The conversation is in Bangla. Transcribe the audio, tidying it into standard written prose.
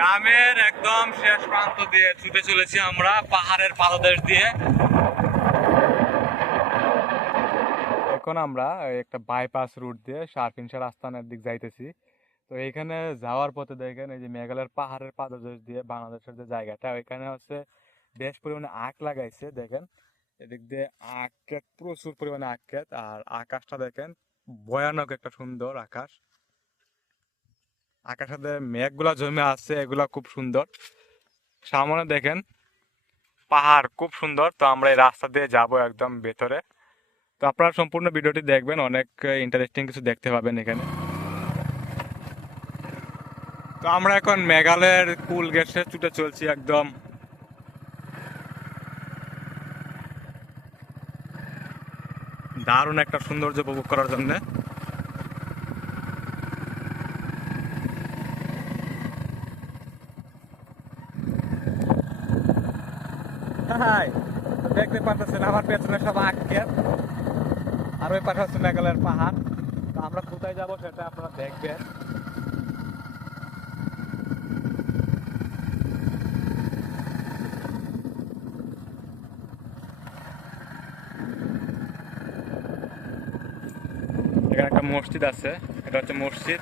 গ্রামের একদম শেষ প্রান্ত দিয়ে ছুটে চলেছি আমরা পাহাড়ের পাদদেশ দিয়ে। এখন আমরা একটা বাইপাস রুট দিয়ে সার্ফিনসার আস্তানার দিক যাইতেছি। তো এইখানে যাওয়ার পথে দেখেন এই যে মেঘালয়ের পাহাড়ের পাদদেশ দিয়ে বাংলাদেশের যে জায়গাটা, ওইখানে হচ্ছে বেশ পরিমাণে আখ লাগাইছে। দেখেন এদিক দিয়ে আখ ক্ষেত, প্রচুর পরিমাণে আখ ক্ষেত। আর আকাশটা দেখেন, ভয়ানক একটা সুন্দর আকাশ। আকাশের মেঘগুলা জমে আছে, এগুলা খুব সুন্দর। সামনে দেখেন পাহাড় খুব সুন্দর। তো আমরা এই রাস্তা দিয়ে যাব একদম ভেতরে। তো আপনারা সম্পূর্ণ ভিডিওটি দেখবেন, অনেক ইন্টারেস্টিং কিছু দেখতে পাবেন এখানে। তো আমরা এখন মেঘালয়ের কুল গেটে ছুটে চলছি একদম। দারুণ একটা সৌন্দর্য উপভোগ করার জন্য। দেখতে পাচ্ছেন আমার পেছনে সব আখ ক্ষেত, আর ওই পাশে হচ্ছে মেঘালয়ের পাহাড়। তো আমরা কোথায় যাব সেটা আপনারা দেখবেন। এখানে একটা মসজিদ আছে, এটা হচ্ছে মসজিদ।